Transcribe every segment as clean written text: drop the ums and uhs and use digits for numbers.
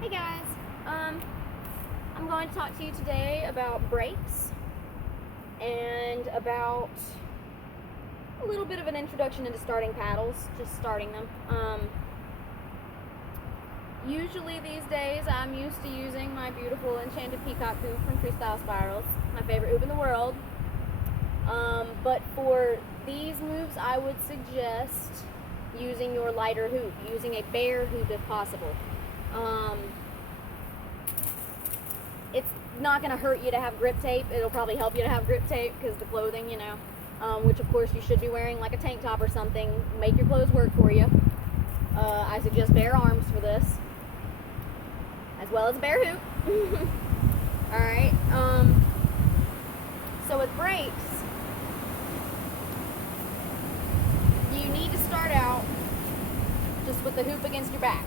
Hey guys, I'm going to talk to you today about brakes and about a little bit of an introduction into starting paddles, just starting them. Usually these days I'm used to using my beautiful enchanted peacock hoop from Freestyle Spirals, my favorite hoop in the world. But for these moves I would suggest using your lighter hoop, using a bare hoop if possible. It's not going to hurt you to have grip tape. It'll probably help you to have grip tape because the clothing, which of course you should be wearing like a tank top or something. Make your clothes work for you. I suggest bare arms for this, as well as a bare hoop. Alright, so with brakes, you need to start out just with the hoop against your back.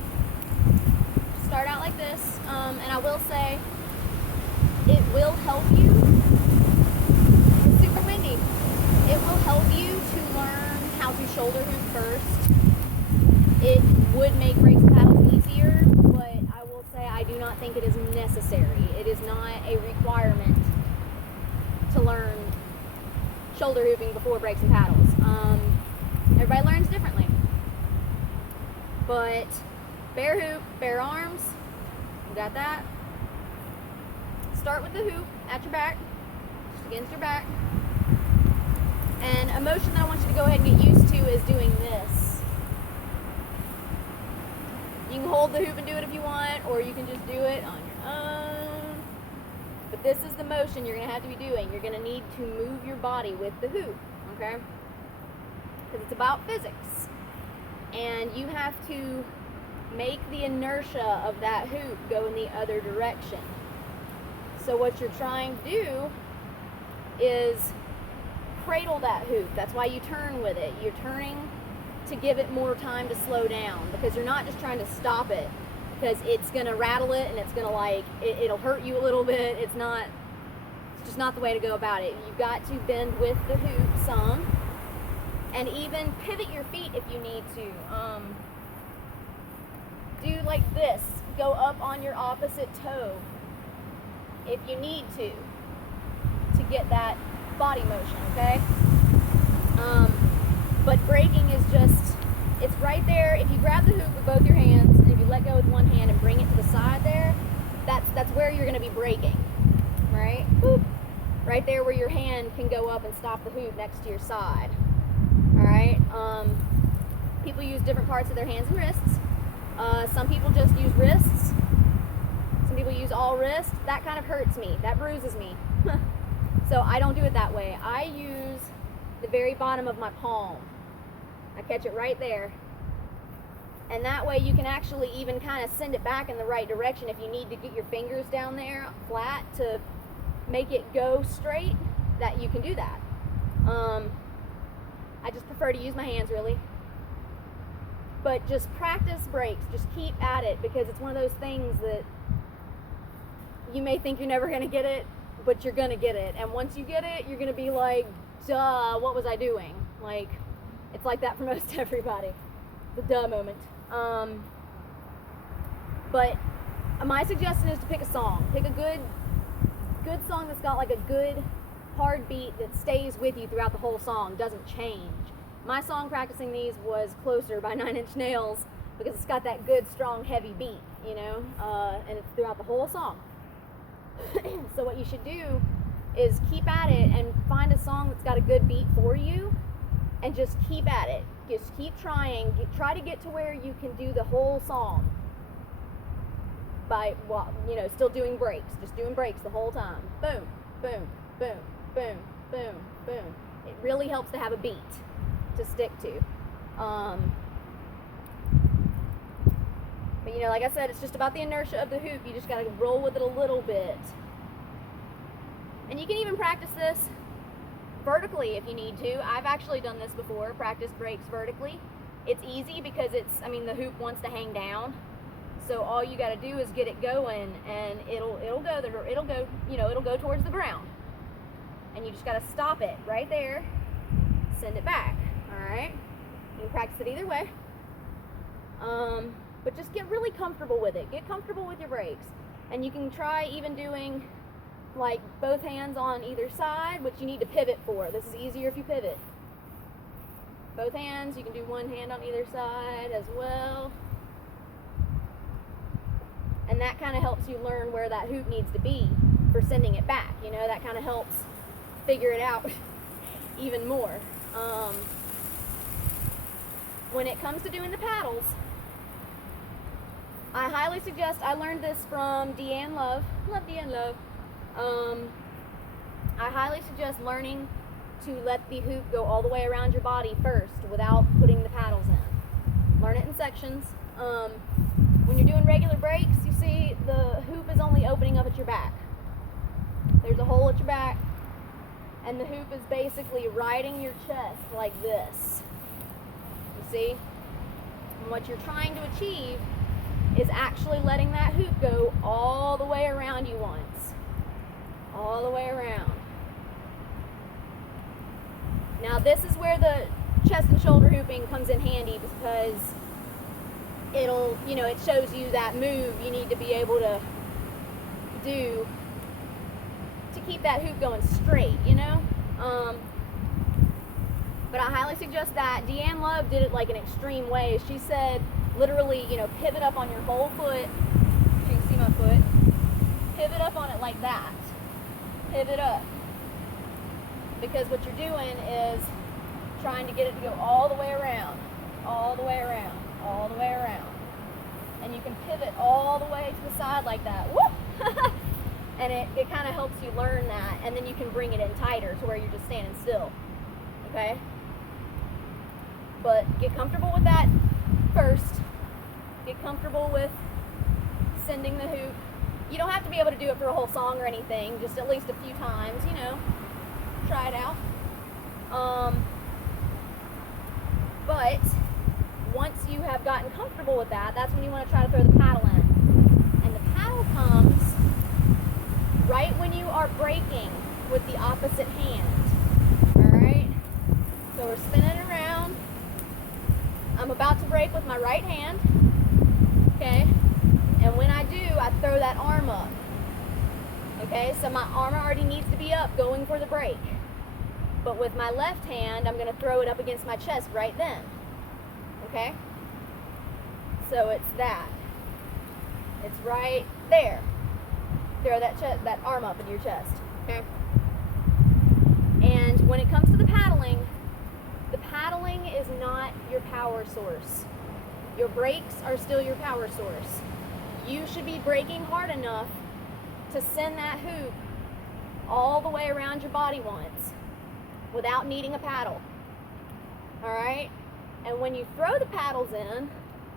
Start out like this, and I will say it will help you. It's super windy. It will help you to learn how to shoulder hoop first. It would make brakes and paddles easier, but I will say I do not think it is necessary. It is not a requirement to learn shoulder hooping before brakes and paddles. Everybody learns differently, but bare hoop, bare arms, you got that? Start with the hoop at your back, just against your back. And a motion that I want you to go ahead and get used to is doing this. You can hold the hoop and do it if you want, or you can just do it on your own. But this is the motion you're going to have to be doing. You're going to need to move your body with the hoop, okay? Because it's about physics. And you have to make the inertia of that hoop go in the other direction. So what you're trying to do is cradle that hoop. That's why you turn with it. You're turning to give it more time to slow down, because you're not just trying to stop it, because it's going to rattle it and it's going to it'll hurt you a little bit. It's just not the way to go about it. You've got to bend with the hoop some, and even pivot your feet if you need to. Do like this. Go up on your opposite toe if you need to get that body motion, okay? But braking is just, it's right there. If you grab the hoop with both your hands, and if you let go with one hand and bring it to the side there, that's where you're going to be braking, right? Boop. Right there where your hand can go up and stop the hoop next to your side, all right? People use different parts of their hands and wrists. Some people just use wrists. Some people use all wrists. That kind of hurts me. That bruises me. So I don't do it that way. I use the very bottom of my palm. I catch it right there. And that way you can actually even kind of send it back in the right direction if you need to get your fingers down there flat to make it go straight, that you can do that. I just prefer to use my hands, really. But just practice brakes. Just keep at it, because it's one of those things that you may think you're never going to get it, but you're going to get it. And once you get it, you're going to be like, duh, what was I doing? Like, it's like that for most everybody. The duh moment. But my suggestion is to pick a song. Pick a good song that's got like a good hard beat that stays with you throughout the whole song, doesn't change. My song practicing these was Closer by 9 Inch Nails, because it's got that good, strong, heavy beat, and it's throughout the whole song. So what you should do is keep at it and find a song that's got a good beat for you, and just keep at it. Just keep trying. Try to get to where you can do the whole song by, still doing breaks. Just doing breaks the whole time. Boom, boom, boom, boom, boom, boom. It really helps to have a beat to stick to. But like I said, it's just about the inertia of the hoop. You just gotta roll with it a little bit. And you can even practice this vertically if you need to. I've actually done this before, practiced brakes vertically. It's easy because the hoop wants to hang down. So all you gotta do is get it going, and it'll go towards the ground. And you just gotta stop it right there, send it back. All right, you can practice it either way. but just get really comfortable with it. Get comfortable with your brakes. And you can try even doing like both hands on either side, which you need to pivot for. This is easier if you pivot. Both hands, you can do one hand on either side as well. And that kind of helps you learn where that hoop needs to be for sending it back. You know, that kind of helps figure it out even more. When it comes to doing the paddles, I highly suggest, I learned this from Deanne Love. Love Deanne Love. I highly suggest learning to let the hoop go all the way around your body first without putting the paddles in. Learn it in sections. When you're doing regular brakes, you see the hoop is only opening up at your back. There's a hole at your back, and the hoop is basically riding your chest like this. You see? And what you're trying to achieve is actually letting that hoop go all the way around you once. All the way around. Now this is where the chest and shoulder hooping comes in handy, because it'll, you know, it shows you that move you need to be able to do to keep that hoop going straight, you know? But I highly suggest that. Deanne Love did it like an extreme way. She said, literally, you know, pivot up on your whole foot. You can see my foot. Pivot up on it like that. Pivot up. Because what you're doing is trying to get it to go all the way around. All the way around. All the way around. And you can pivot all the way to the side like that. Whoop! And it kind of helps you learn that. And then you can bring it in tighter to where you're just standing still. Okay? But get comfortable with that first. Get comfortable with sending the hoop. You don't have to be able to do it for a whole song or anything, just at least a few times, you know. Try it out. But once you have gotten comfortable with that, that's when you want to try to throw the paddle in. And the paddle comes right when you are braking with the opposite hand. Alright? So we're spinning around. I'm about to brake with my right hand. Okay? And when I do, I throw that arm up. Okay? So my arm already needs to be up going for the brake. But with my left hand, I'm going to throw it up against my chest right then. Okay? So it's that. It's right there. Throw that arm up in your chest. Okay? And when it comes to the paddling is not your power source. Your brakes are still your power source. You should be braking hard enough to send that hoop all the way around your body once without needing a paddle. Alright? And when you throw the paddles in,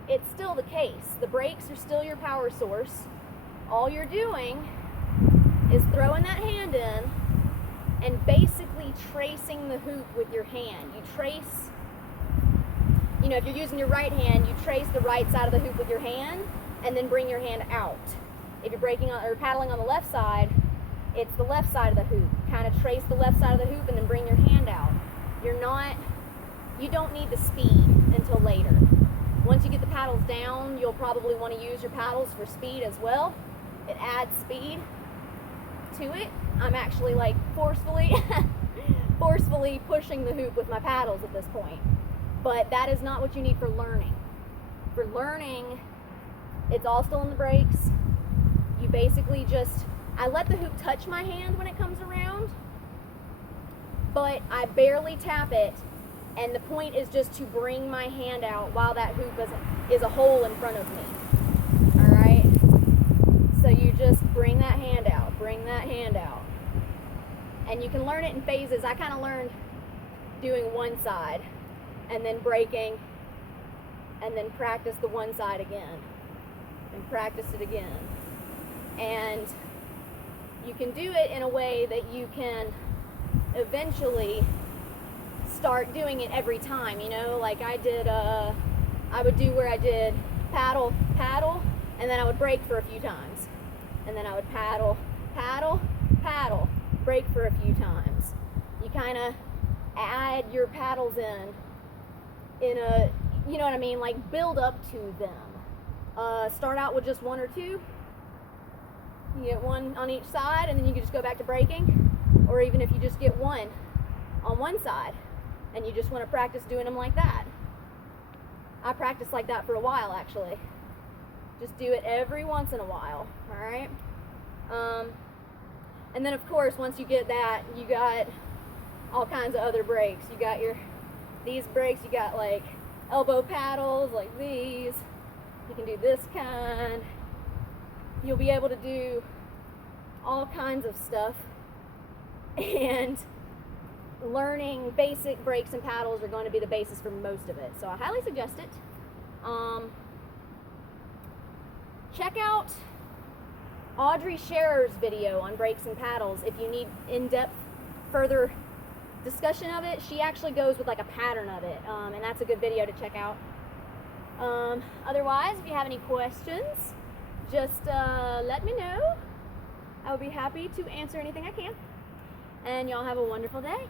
it's still the case. The brakes are still your power source. All you're doing is throwing that hand in and basically tracing the hoop with your hand. You trace, you know, if you're using your right hand, you trace the right side of the hoop with your hand and then bring your hand out. If you're braking on or paddling on the left side, it's the left side of the hoop. Kind of trace the left side of the hoop and then bring your hand out. You don't need the speed until later. Once you get the paddles down, you'll probably want to use your paddles for speed as well. It adds speed to it. I'm actually like forcefully pushing the hoop with my paddles at this point. But that is not what you need for learning. For learning, it's all still in the brakes. You basically I let the hoop touch my hand when it comes around, but I barely tap it, and the point is just to bring my hand out while that hoop is a hole in front of me. Alright? So you just bring that hand out, and you can learn it in phases. I kind of learned doing one side, and then braking, and then practice the one side again, and practice it again. And you can do it in a way that you can eventually start doing it every time, you know, like I would do where I did paddle, and then I would brake for a few times. And then I would paddle, brake for a few times. You kind of add your paddles in a, you know what I mean, like build up to them. Start out with just one or two. You get one on each side, and then you can just go back to braking. Or even if you just get one on one side, and you just want to practice doing them like that. I practiced like that for a while, actually. Just do it every once in a while, all right? And then, of course, once you get that, you got all kinds of other brakes. You got these brakes, you got like elbow paddles like these. You can do this kind. You'll be able to do all kinds of stuff. And learning basic brakes and paddles are going to be the basis for most of it. So I highly suggest it. Check out Audrey Scherer's video on brakes and paddles if you need in-depth further discussion of it. She actually goes with like a pattern of it, and that's a good video to check out. Otherwise, if you have any questions, just let me know. I will be happy to answer anything I can. And y'all have a wonderful day.